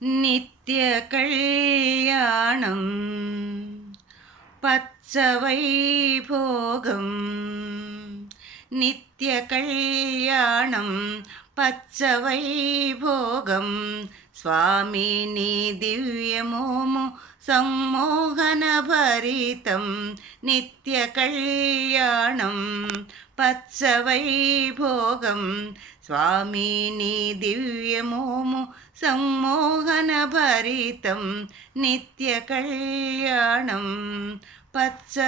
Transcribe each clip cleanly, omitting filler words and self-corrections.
నిత్యకళ్యాణం పచ్చవైభోగం నిత్యకళ్యాణం పచ్చవైభోగం స్వామి నీ దివ్యమోము సమ్మోహనభరితం నిత్యకళ్యాణం పచ్చవైభోగం స్వామి నీ దివ్యమోము సమ్మోహనభరితం నిత్యకళ్యాణం పచ్చవైభోగం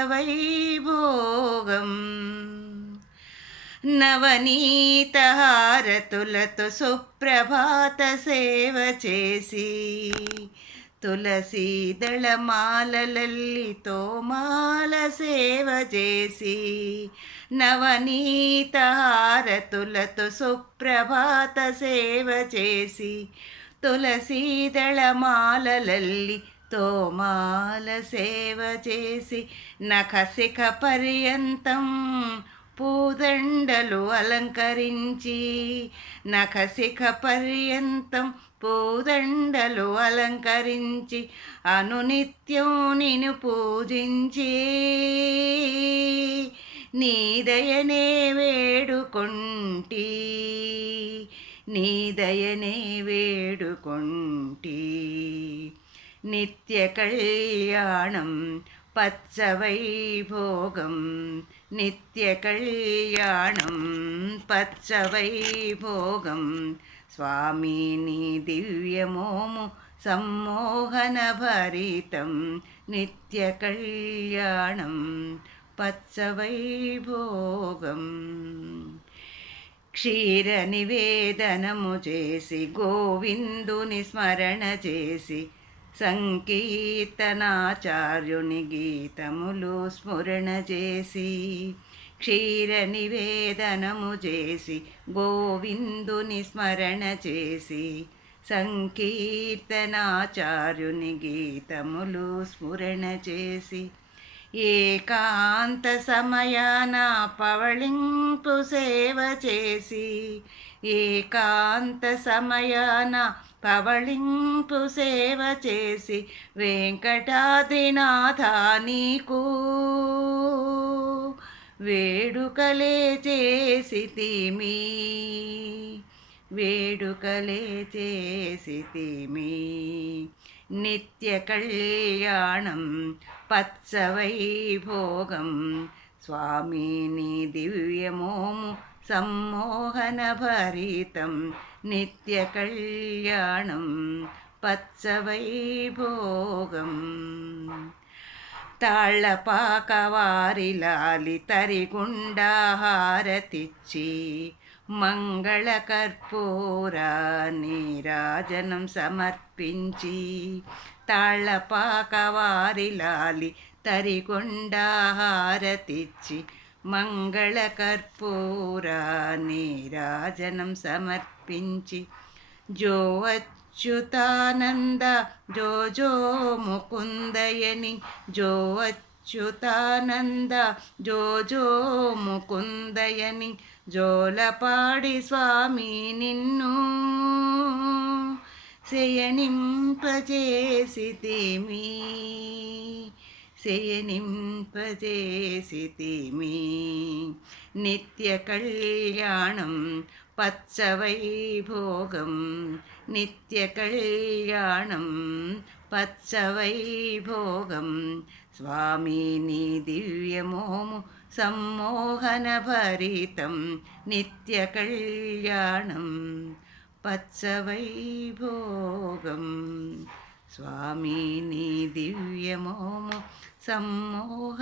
నవనీతహారతులతో సుప్రభాత సేవ చేసి తులసీదళమాలలల్లితో మాల సేవ చేసి నవనీతహారతులతో సుప్రభాత సేవ చేసి తులసీదళమాలలల్లి తోమాల సేవ చేసి నఖశిఖ పర్యంతం పూదండలు అలంకరించి నఖశిఖ పర్యంతం పూదండలు అలంకరించి అనునిత్యం నిన్ను పూజించి నీ దయనే వేడుకొంటి నీ దయనే వేడుకొంటి నిత్య కళ్యాణం పచ్చవైభోగం నిత్య కళ్యాణం పచ్చవైభోగం స్వామి నీ దివ్యమోము సమ్మోహనభరితం నిత్య కళ్యాణం పచ్చవైభోగం క్షీర నివేదనము చేసి గోవిందుని స్మరణ చేసి సంకీర్తనాచార్యుని గీతములు స్మరణ చేసి క్షీర నివేదనము చేసి గోవిందుని స్మరణ చేసి సంకీర్తనాచార్యుని గీతములు స్మరణ చేసి ఏకాంత సమయాన పవళింపు సేవ చేసి ఏకాంత సమయాన పవళింపు సేవ చేసి వెంకటాద్రినాథ నీకు వేడుకలే చేసితిమి వేడుకలే చేసితిమి నిత్య కళ్యాణం పచ్చవైభోగం స్వామి నీ దివ్యమోము సమ్మోహనభరితం నిత్య కళ్యాణం పచ్చవైభోగం తాళ్ళపాక వారిలాలి తరిగుండా హారతిచ్చి మంగళకర్పూర నీరాజనం సమర్పించి తాళ్ళపాక వారిలాలి తరిగుండా హారతిచ్చి మంగళకర్పూర నీరాజనం సమర్పించి జో అచ్యుతానంద జో జో ముకుందయని జో అచ్యుతానంద జో జో ముకుందయని జోలపాడి స్వామి నిన్ను శయనింపజేసితిమి శయనింపజేసితిమి నిత్య కళ్యాణం పచ్చవైభోగం నిత్య కళ్యాణం పచ్చవైభోగం స్వామి నీ దివ్యమోము సమ్మోహనభరితం నిత్య కళ్యాణం పచ్చవైభోగం స్వామి నీ దివ్యమోము సమ్మోహనభరితం